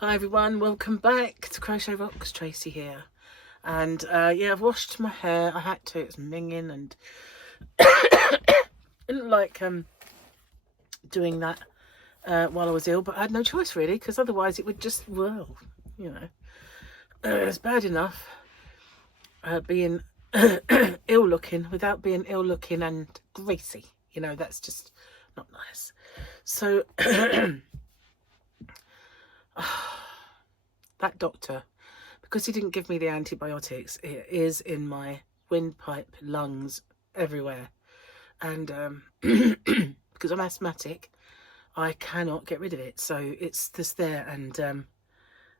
Hi everyone, welcome back to Crochet Rocks. Tracy here, and yeah, I've washed my hair. I had to. It's minging, and I didn't like doing that while I was ill, but I had no choice really, because otherwise it would just whirl. You know, it's bad enough being ill looking without being ill looking and greasy. You know, that's just not nice. So that doctor, because he didn't give me the antibiotics, it is in my windpipe, lungs, everywhere. And because I'm asthmatic, I cannot get rid of it. So it's just there. And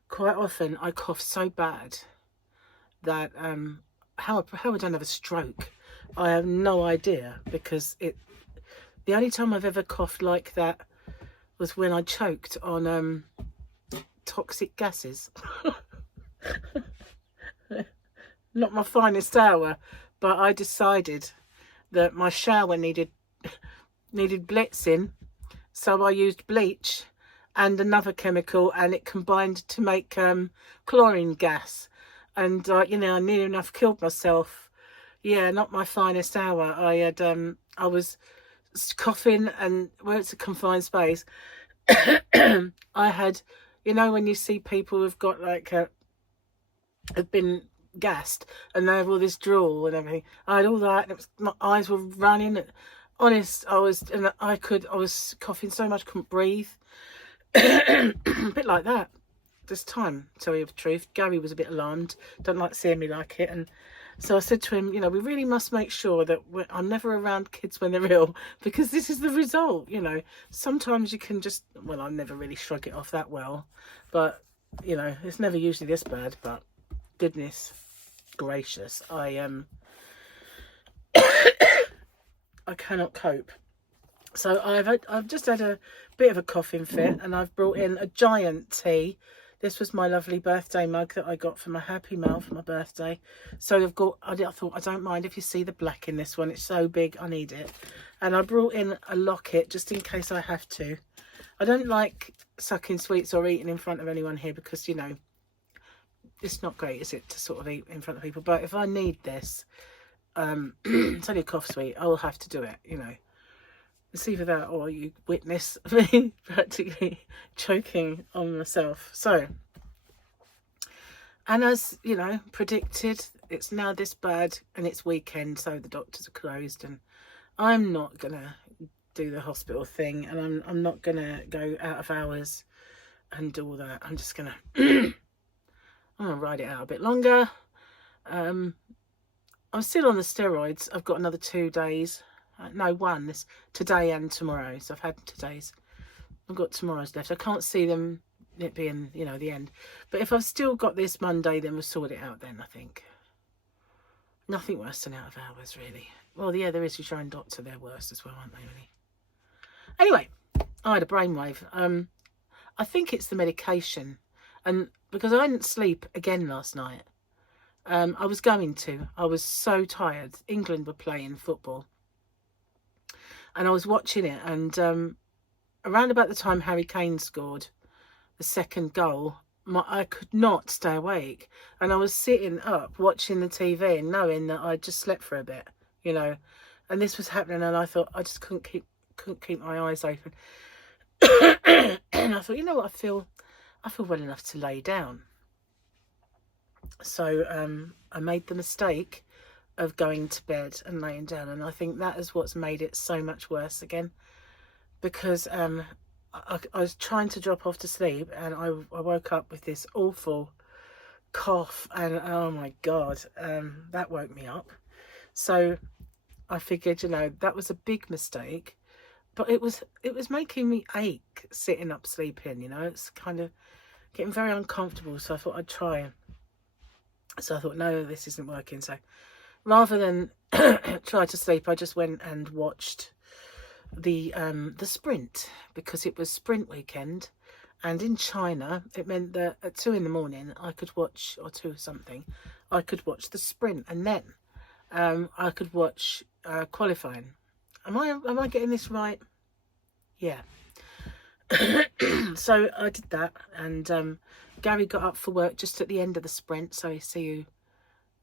quite often I cough so bad that how I don't have a stroke, I have no idea, because the only time I've ever coughed like that was when I choked on toxic gases. Not my finest hour, but I decided that my shower needed blitzing, so I used bleach and another chemical, and it combined to make chlorine gas. And you know, I nearly enough killed myself. Yeah, not my finest hour. I was coughing, and where it's a confined space, I had, you know, when you see people who've got like have been gassed and they have all this drool and everything, I had all that, and my eyes were running. And honest, I was coughing so much, couldn't breathe. A bit like that this time, tell you the truth. Gary was a bit alarmed, don't like seeing me like it, and so I said to him, you know, we really must make sure that I'm never around kids when they're ill, because this is the result. You know, sometimes you can just, well, I never really shrug it off that well, but you know, it's never usually this bad. But goodness gracious, I cannot cope. So I've just had a bit of a coughing fit, and I've brought in a giant tea. This was my lovely birthday mug that I got for my Happy Mail for my birthday. So I thought, I don't mind if you see the black in this one. It's so big, I need it. And I brought in a locket just in case I have to. I don't like sucking sweets or eating in front of anyone here, because, you know, it's not great, is it, to sort of eat in front of people. But if I need this, it's only a cough sweet, I will have to do it, you know. It's either that or you witness me practically choking on myself. So, and as you know, predicted, it's now this bad, and it's weekend, so the doctors are closed, and I'm not gonna do the hospital thing, and I'm not gonna go out of hours and do all that. I'm just gonna I'm gonna ride it out a bit longer. I'm still on the steroids. I've got another 2 days. No, one. This today and tomorrow. So I've had today's. I've got tomorrow's left. I can't see it being, you know, the end. But if I've still got this Monday, then we'll sort it out then, I think. Nothing worse than out of hours, really. Well, yeah, there is your own doctor. They're worse as well, aren't they, really? Anyway, I had a brainwave. I think it's the medication. And because I didn't sleep again last night. I was going to. I was so tired. England were playing football. And I was watching it, and around about the time Harry Kane scored the second goal, I could not stay awake. And I was sitting up watching the TV and knowing that I just slept for a bit, you know. And this was happening, and I thought I just couldn't keep my eyes open. And I thought, you know what, I feel well enough to lay down. So I made the mistake of going to bed and laying down, and I think that is what's made it so much worse again, because I was trying to drop off to sleep, and I woke up with this awful cough, and oh my god, that woke me up. So I figured, you know, that was a big mistake, but it was making me ache sitting up sleeping, you know. It's kind of getting very uncomfortable, so I thought I'd try. So I thought, no, this isn't working. So rather than try to sleep, I just went and watched the sprint, because it was sprint weekend, and in China it meant that at 2 in the morning I could watch, or 2 something, I could watch the sprint, and then I could watch qualifying. Am I getting this right? Yeah. So I did that, and Gary got up for work just at the end of the sprint, so he see you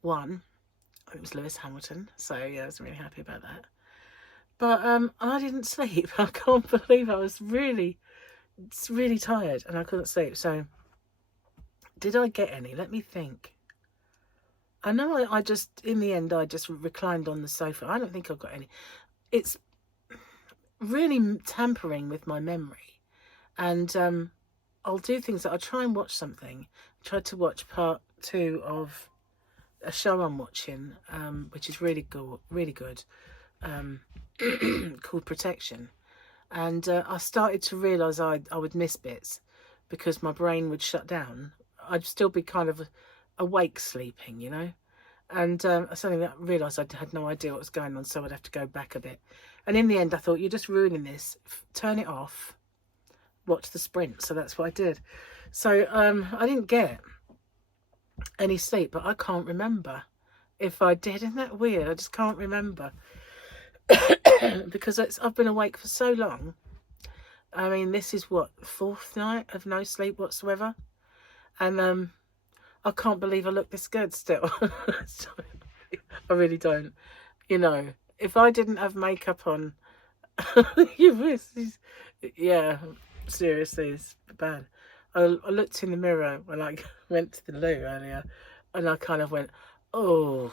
won. It was Lewis Hamilton, so yeah, I was really happy about that. But I didn't sleep. I can't believe I was really tired and I couldn't sleep. So did I get any? Let me think. I know I just, in the end, I just reclined on the sofa. I don't think I got any. It's really tampering with my memory. And I'll do things that I'll try and watch something. I tried to watch part 2 of a show I'm watching, which is really good, called Protection. And I started to realise I would miss bits because my brain would shut down. I'd still be kind of awake sleeping, you know. And I suddenly realised I had no idea what was going on, so I'd have to go back a bit. And in the end, I thought, you're just ruining this. Turn it off. Watch the sprint. So that's what I did. So I didn't get any sleep, but I can't remember if I did. Isn't that weird? I just can't remember. Because I've been awake for so long. I mean, this is what, 4th night of no sleep whatsoever. And I can't believe I look this good still. I really don't. You know, if I didn't have makeup on, yeah, seriously, it's bad. I looked in the mirror when I went to the loo earlier, and I kind of went, oh.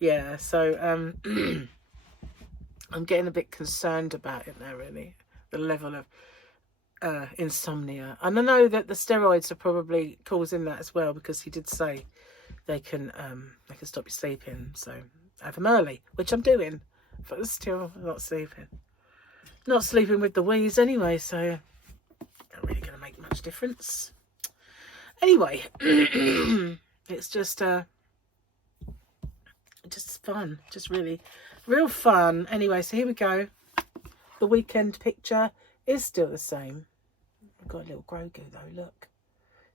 Yeah, so I'm getting a bit concerned about it now, really, the level of insomnia. And I know that the steroids are probably causing that as well, because he did say they can stop you sleeping, so have them early, which I'm doing, but still not sleeping with the wheeze anyway, so not really going to make much difference anyway. It's just fun, just really real fun. Anyway, so here we go. The weekend picture is still the same. I've got a little Grogu though, look.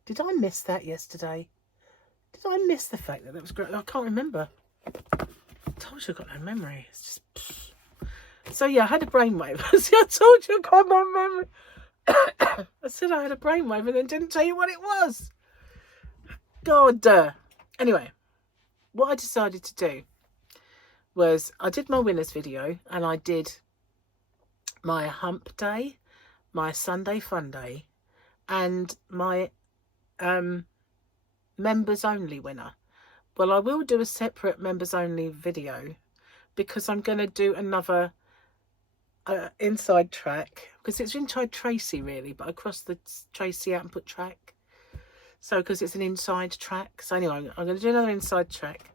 Did I miss that yesterday? Did I miss the fact that was great? I can't remember. I told you I got no memory. It's just pfft. So yeah, I had a brainwave. See, I told you I got no memory. I said I had a brainwave and then didn't tell you what it was. God. Anyway, what I decided to do was I did my winners video, and I did my hump day, my Sunday fun day, and my members only winner. Well, I will do a separate members only video because I'm going to do another inside track, because it's inside Tracy really, but I crossed the Tracy out and put track. So because it's an inside track. So anyway, I'm going to do another inside track,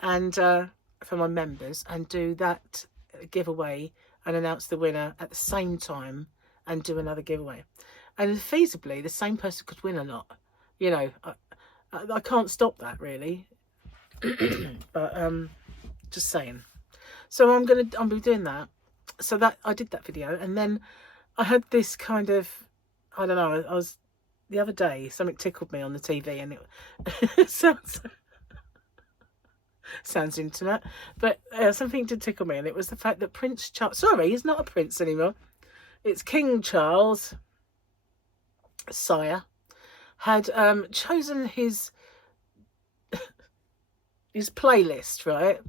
and for my members, and do that giveaway and announce the winner at the same time and do another giveaway. And feasibly, the same person could win or not. You know, I can't stop that really. But just saying. So I'll be doing that. So that I did that video, and then I had this kind of, I don't know, I was the other day, something tickled me on the TV, and it sounds intimate, but something did tickle me, and it was the fact that Prince Charles, sorry, he's not a prince anymore, it's King Charles, sire, had chosen his playlist, right?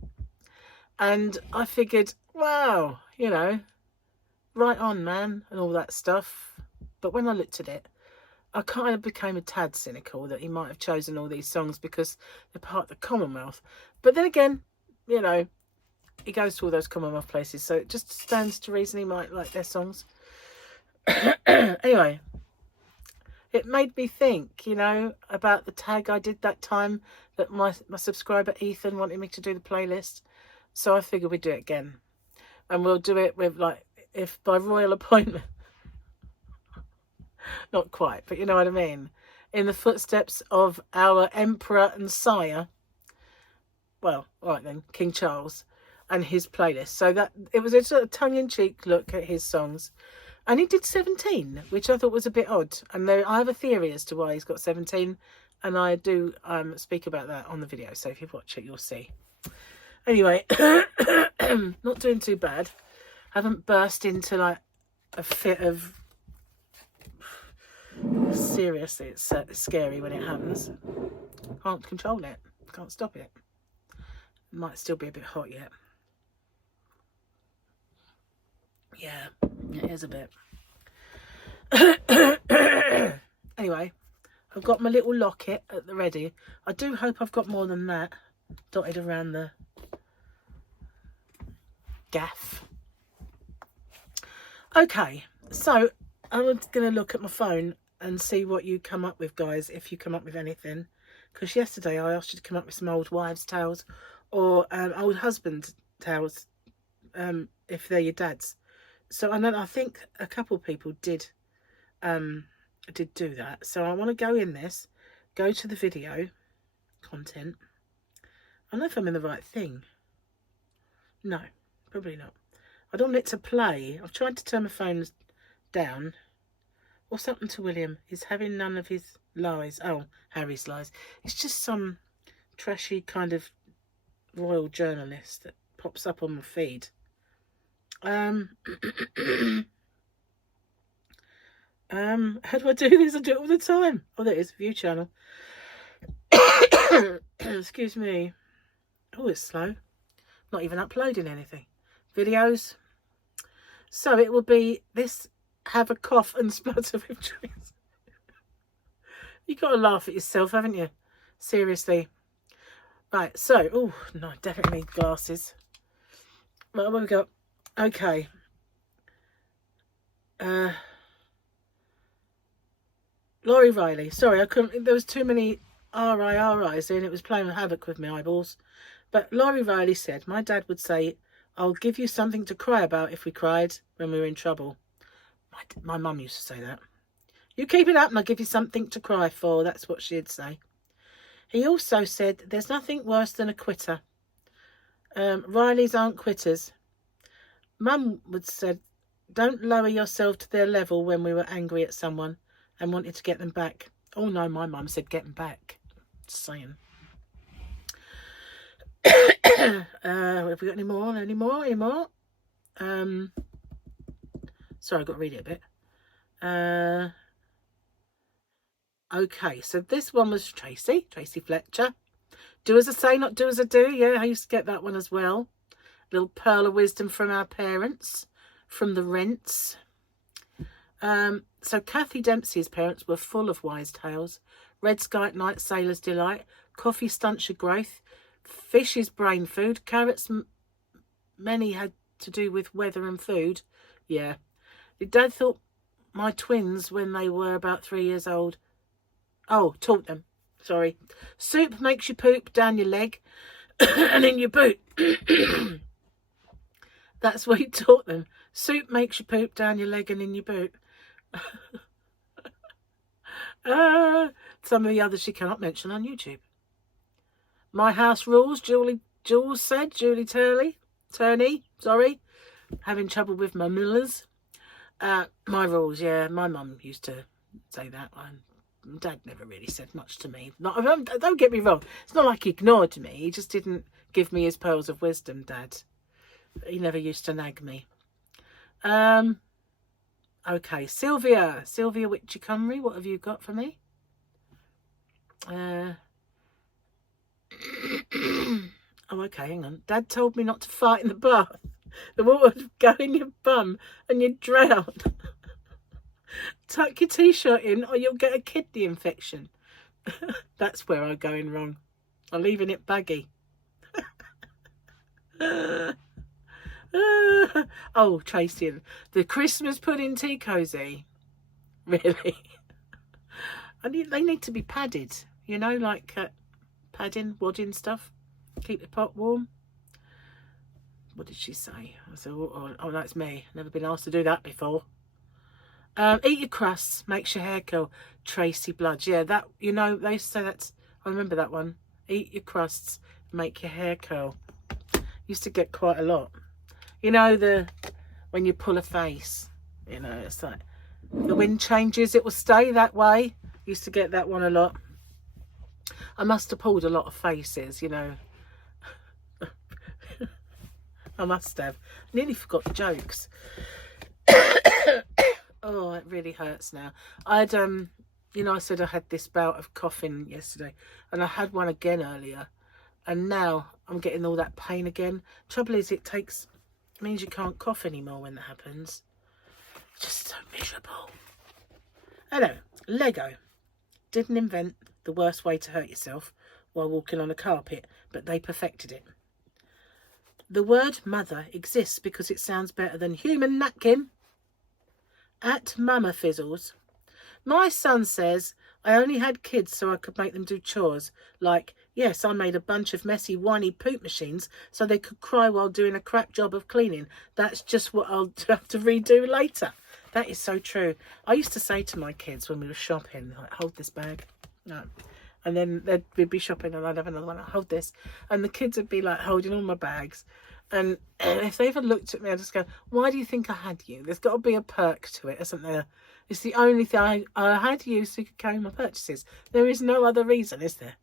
And I figured, wow, you know, right on, man, and all that stuff. But when I looked at it, I kind of became a tad cynical that he might have chosen all these songs because they're part of the Commonwealth. But then again, you know, he goes to all those Commonwealth places, so it just stands to reason he might like their songs. Anyway, it made me think, you know, about the tag I did that time that my subscriber Ethan wanted me to do the playlist. So I figured we'd do it again. And we'll do it with, like, if by royal appointment. Not quite, but you know what I mean. In the footsteps of our emperor and sire. Well, all right then, King Charles and his playlist. So that it was a sort of tongue-in-cheek look at his songs. And he did 17, which I thought was a bit odd. And I have a theory as to why he's got 17. And I do speak about that on the video. So if you watch it, you'll see. Anyway, not doing too bad. Haven't burst into, like, a fit of, seriously, it's scary when it happens. Can't control it, can't stop it. Might still be a bit hot yet. Yeah, it is a bit. Anyway, I've got my little locket at the ready. I do hope I've got more than that dotted around the gaff. Okay, so I'm going to look at my phone and see what you come up with, guys, if you come up with anything. Because yesterday I asked you to come up with some old wives' tales or old husband tales, if they're your dad's. So I think a couple of people did do that. So I want to go in this, go to the video content. I don't know if I'm in the right thing. No, probably not. I don't want it to play. I've tried to turn my phone down. What's happened to William? He's having none of his lies. Oh, Harry's lies. It's just some trashy kind of royal journalist that pops up on my feed. How do I do this? I do it all the time. Oh, there it is, view channel. Excuse me. Oh, it's slow. Not even uploading anything. Videos. So it will be this, have a cough and splutter with Tracy. You got to laugh at yourself, haven't you? Seriously. Right, so, oh, no, definitely need glasses. Right, what have we got? Okay. Laurie Riley. Sorry, I couldn't, there was too many RIs and it was playing havoc with my eyeballs. But Laurie Riley said, my dad would say, I'll give you something to cry about if we cried when we were in trouble. My mum used to say that. You keep it up and I'll give you something to cry for. That's what she'd say. He also said, there's nothing worse than a quitter. Rileys aren't quitters. Mum would said, don't lower yourself to their level when we were angry at someone and wanted to get them back. Oh no, my mum said get them back. Just saying. Have we got any more? Any more? Sorry, I've got to read it a bit. Okay, so this one was Tracy Fletcher. Do as I say, not do as I do. Yeah, I used to get that one as well. Little pearl of wisdom from our parents, from the Rents. So Kathy Dempsey's parents were full of wise tales. Red sky at night, sailor's delight. Coffee stunts your growth. Fish is brain food. Carrots, many had to do with weather and food. Yeah. Dad thought my twins, when they were about 3 years old, taught them. Sorry. Soup makes you poop down your leg and in your boot. That's what he taught them. Soup makes you poop down your leg and in your boot. Some of the others she cannot mention on YouTube. My house rules, Jules said. Julie Turney, sorry. Having trouble with my millers. My rules, yeah. My mum used to say that. Dad never really said much to me. Don't get me wrong. It's not like he ignored me. He just didn't give me his pearls of wisdom, Dad. He never used to nag me. Okay, Sylvia Witchy Cymru, what have you got for me? Oh, okay, hang on. Dad told me not to fight in the bath. The water would go in your bum and you'd drown. Tuck your t-shirt in or you'll get a kidney infection. That's where I'm going wrong. I'm leaving it baggy. Oh, Tracy, the Christmas pudding tea cosy. Really? They need to be padded. You know, like padding, wadding stuff. Keep the pot warm. What did she say? I said, oh, that's me. Never been asked to do that before. Eat your crusts, makes your hair curl. Tracy Blood. Yeah, that, you know, they say that's, I remember that one. Eat your crusts, make your hair curl. Used to get quite a lot. You know, when you pull a face, you know, it's like the wind changes, it will stay that way. Used to get that one a lot. I must have pulled a lot of faces, you know. I must have. Nearly forgot the jokes. Oh, it really hurts now. I'd you know, I said I had this bout of coughing yesterday, and I had one again earlier, and now I'm getting all that pain again. Trouble is, it means you can't cough anymore when that happens. Just so miserable. Hello, Lego didn't invent the worst way to hurt yourself while walking on a carpet, but they perfected it. The word mother exists because it sounds better than human napkin. At Mama Fizzles. My son says I only had kids so I could make them do chores. Like, yes, I made a bunch of messy, whiny poop machines so they could cry while doing a crap job of cleaning. That's just what I'll have to redo later. That is so true. I used to say to my kids when we were shopping, like, hold this bag. No. And then we'd be shopping and I'd have another one. Hold this. And the kids would be like holding all my bags. And if they ever looked at me, I'd just go, why do you think I had you? There's got to be a perk to it, isn't there? It's the only thing I had you so you could carry my purchases. There is no other reason, is there?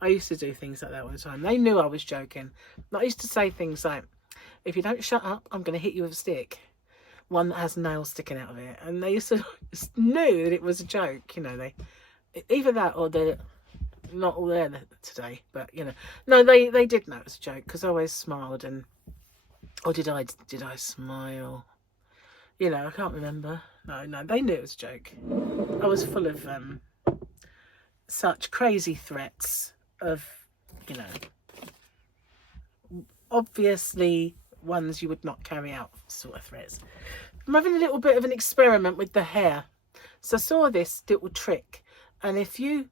I used to do things like that all the time. They knew I was joking. I used to say things like, if you don't shut up, I'm going to hit you with a stick. One that has nails sticking out of it. And they used to knew that it was a joke. You know, they either that or they're not all there today. But, you know, no, they did know it was a joke because I always smiled. And, or did I smile? You know, I can't remember. No, they knew it was a joke. I was full of such crazy threats of, you know, obviously ones you would not carry out sort of threats. I'm having a little bit of an experiment with the hair. So I saw this little trick. And if you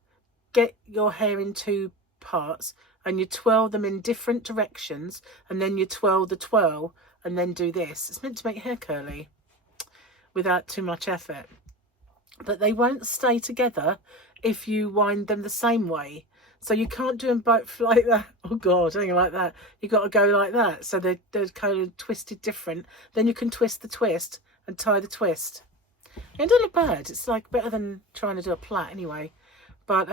get your hair in two parts and you twirl them in different directions and then you twirl the twirl and then do this, it's meant to make your hair curly without too much effort. But they won't stay together if you wind them the same way. So you can't do them both like that. Oh God, ain't like that. You got to go like that. So they're kind of twisted different. Then you can twist the twist and tie the twist. It don't look bad. It's like better than trying to do a plait anyway. But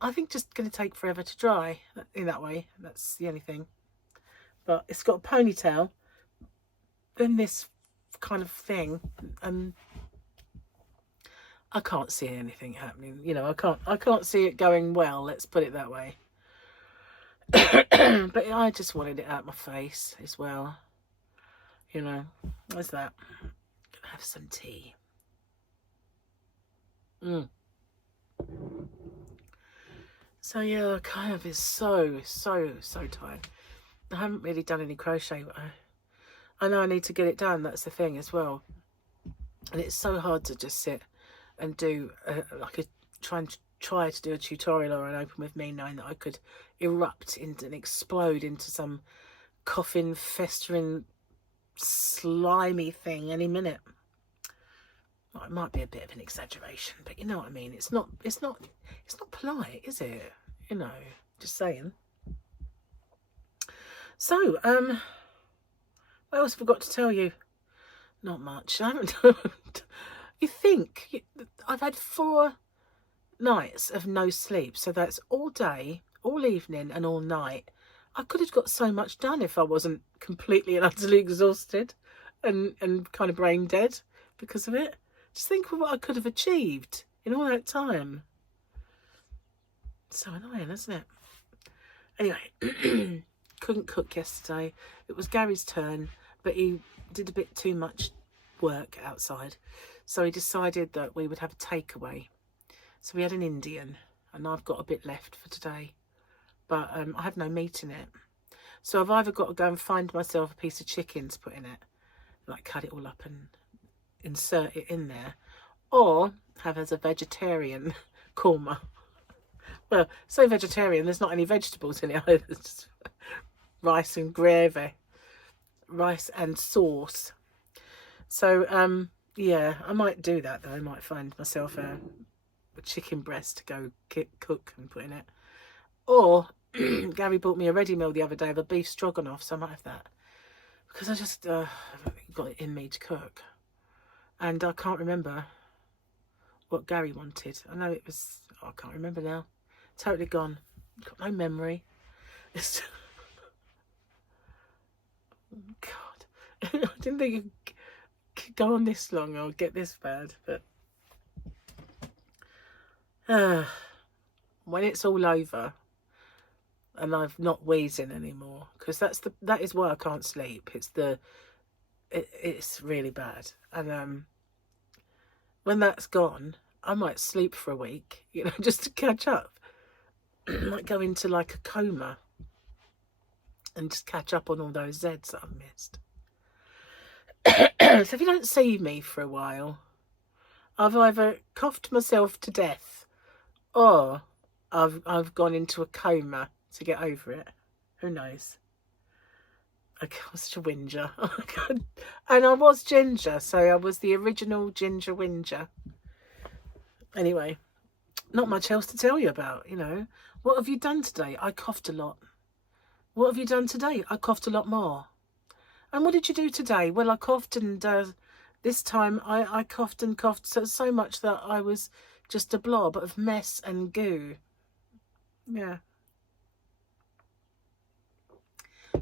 I think just going to take forever to dry in that way. That's the only thing. But it's got a ponytail. Then this kind of thing, and I can't see anything happening. You know, I can't see it going well. Let's put it that way. But I just wanted it out my face as well. You know, what's that? Gonna have some tea. So yeah, I kind of is so tired. I haven't really done any crochet. I know I need to get it done. That's the thing as well. And it's so hard to just sit and do try to do a tutorial or an open with me, knowing that I could erupt into and explode into some coughing, festering, slimy thing any minute. Well, it might be a bit of an exaggeration, but you know what I mean. It's not polite, is it? You know, just saying. So, what else have I got to tell you? Not much. I haven't. You think I've had 4 nights of no sleep, so that's all day, all evening, and all night. I could have got so much done if I wasn't completely and utterly exhausted and kind of brain dead because of it. Just think of what I could have achieved in all that time. So annoying, isn't it? Anyway, couldn't cook yesterday. It was Gary's turn, but he did a bit too much work outside. So he decided that we would have a takeaway. So we had an Indian, and I've got a bit left for today. But I have no meat in it. So I've either got to go and find myself a piece of chicken to put in it, like cut it all up and insert it in there, or have as a vegetarian korma. Well, so vegetarian, there's not any vegetables in it either. It's just rice and gravy, rice and sauce. So yeah, I might do that though. I might find myself a chicken breast to go cook and put in it. Or Gary bought me a ready meal the other day of a beef stroganoff, so I might have that. Because I just got it in me to cook. And I can't remember what Gary wanted. I know it was, I can't remember now. Totally gone. Got no memory. It's God. I didn't think go on this long or get this bad. But when it's all over and I'm not wheezing anymore, because that is why I can't sleep. It's really bad. And when that's gone, I might sleep for a week, you know, just to catch up. I might go into like a coma and just catch up on all those Zs that I've missed. So if you don't see me for a while, I've either coughed myself to death or I've gone into a coma to get over it. Who knows? I was such a whinger. Oh my God. And I was ginger, so I was the original ginger whinger. Anyway, not much else to tell you about, you know. What have you done today? I coughed a lot. What have you done today? I coughed a lot more. And what did you do today? Well, I coughed, and this time I coughed and coughed so much that I was just a blob of mess and goo. Yeah.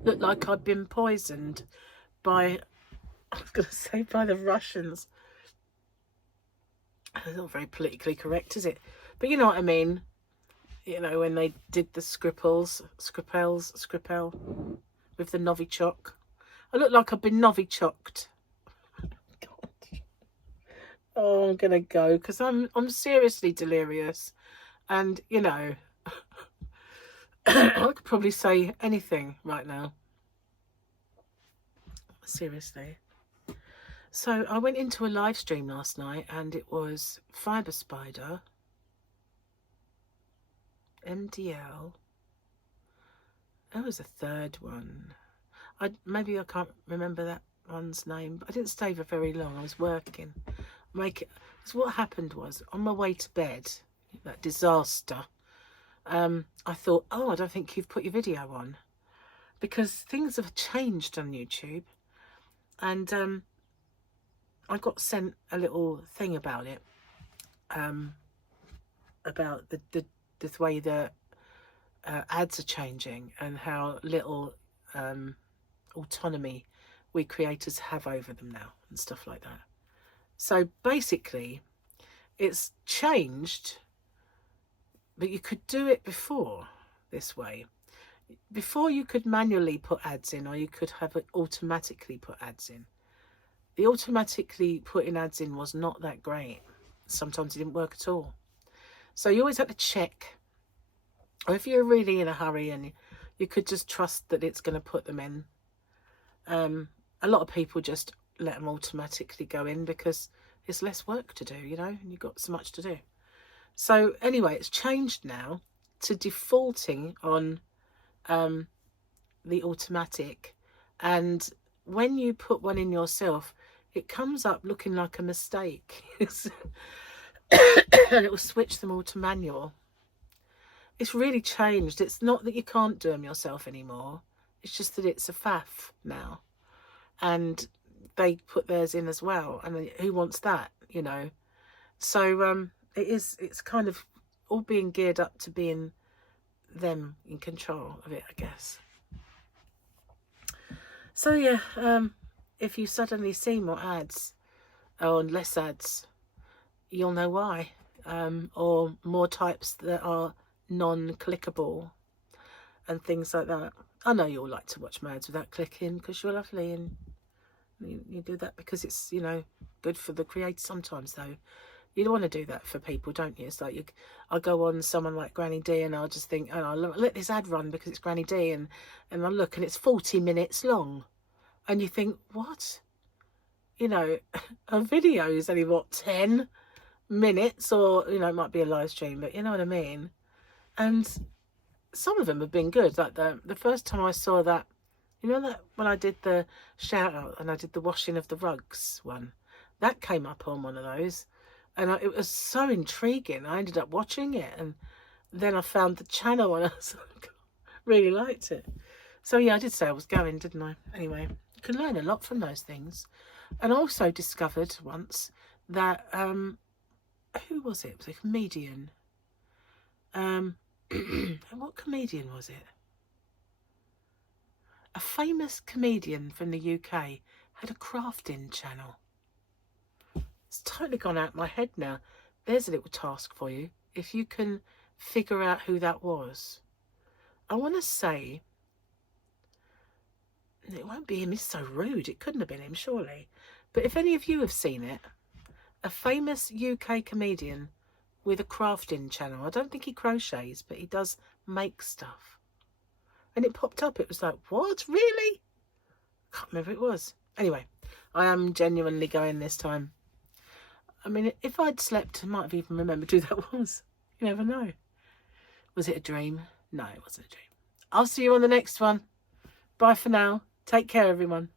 Looked like I'd been poisoned by, I was going to say, by the Russians. It's not very politically correct, is it? But you know what I mean. You know, when they did the Skripel with the Novichok. I look like I've been Novichoked. God. Oh, I'm gonna go because I'm seriously delirious, and you know, I could probably say anything right now. Seriously. So I went into a live stream last night, and it was Fibre Spider, MDL. There was a third one. Maybe I can't remember that one's name, but I didn't stay for very long. I was working. Because what happened was, on my way to bed, that disaster, I thought, oh, I don't think you've put your video on, because things have changed on YouTube, and I got sent a little thing about it, about the way that ads are changing and how little autonomy we creators have over them now and stuff like that. So basically it's changed, but you could do it before this way. Before you could manually put ads in, or you could have it automatically put ads in. The automatically putting ads in was not that great. Sometimes it didn't work at all. So you always had to check, or if you're really in a hurry and you could just trust that it's going to put them in. A lot of people just let them automatically go in because it's less work to do, you know, and you've got so much to do. So anyway, it's changed now to defaulting on the automatic, and when you put one in yourself, it comes up looking like a mistake. And it will switch them all to manual. It's really changed. It's not that you can't do them yourself anymore. It's just that it's a faff now. And they put theirs in as well. And who wants that, you know? So it's kind of all being geared up to being them in control of it, I guess. So yeah, if you suddenly see more ads, or less ads, you'll know why. Or more types that are non-clickable and things like that. I know you all like to watch my ads without clicking because you're lovely, and you do that because it's, you know, good for the creator. Sometimes though, you don't want to do that for people, don't you? It's like I'll go on someone like Granny D and I'll just think, oh, I'll let this ad run because it's Granny D, and I look and it's 40 minutes long, and you think, what? You know, a video is only what, 10 minutes, or, you know, it might be a live stream, but you know what I mean. And some of them have been good. Like the first time I saw that, you know, that when I did the shout out and I did the washing of the rugs one, that came up on one of those, and it was so intriguing. I ended up watching it, and then I found the channel and I really liked it. So yeah, I did say I was going, didn't I? Anyway, you can learn a lot from those things. And I also discovered once that who was it? It was a comedian. What comedian was it? A famous comedian from the UK had a crafting channel. It's totally gone out of my head now. There's a little task for you. If you can figure out who that was. I want to say, it won't be him. He's so rude. It couldn't have been him, surely. But if any of you have seen it, a famous UK comedian with a crafting channel. I don't think he crochets, but he does make stuff. And it popped up. It was like, what? Really? I can't remember who it was. Anyway, I am genuinely going this time. I mean, if I'd slept, I might have even remembered who that was. You never know. Was it a dream? No, it wasn't a dream. I'll see you on the next one. Bye for now. Take care, everyone.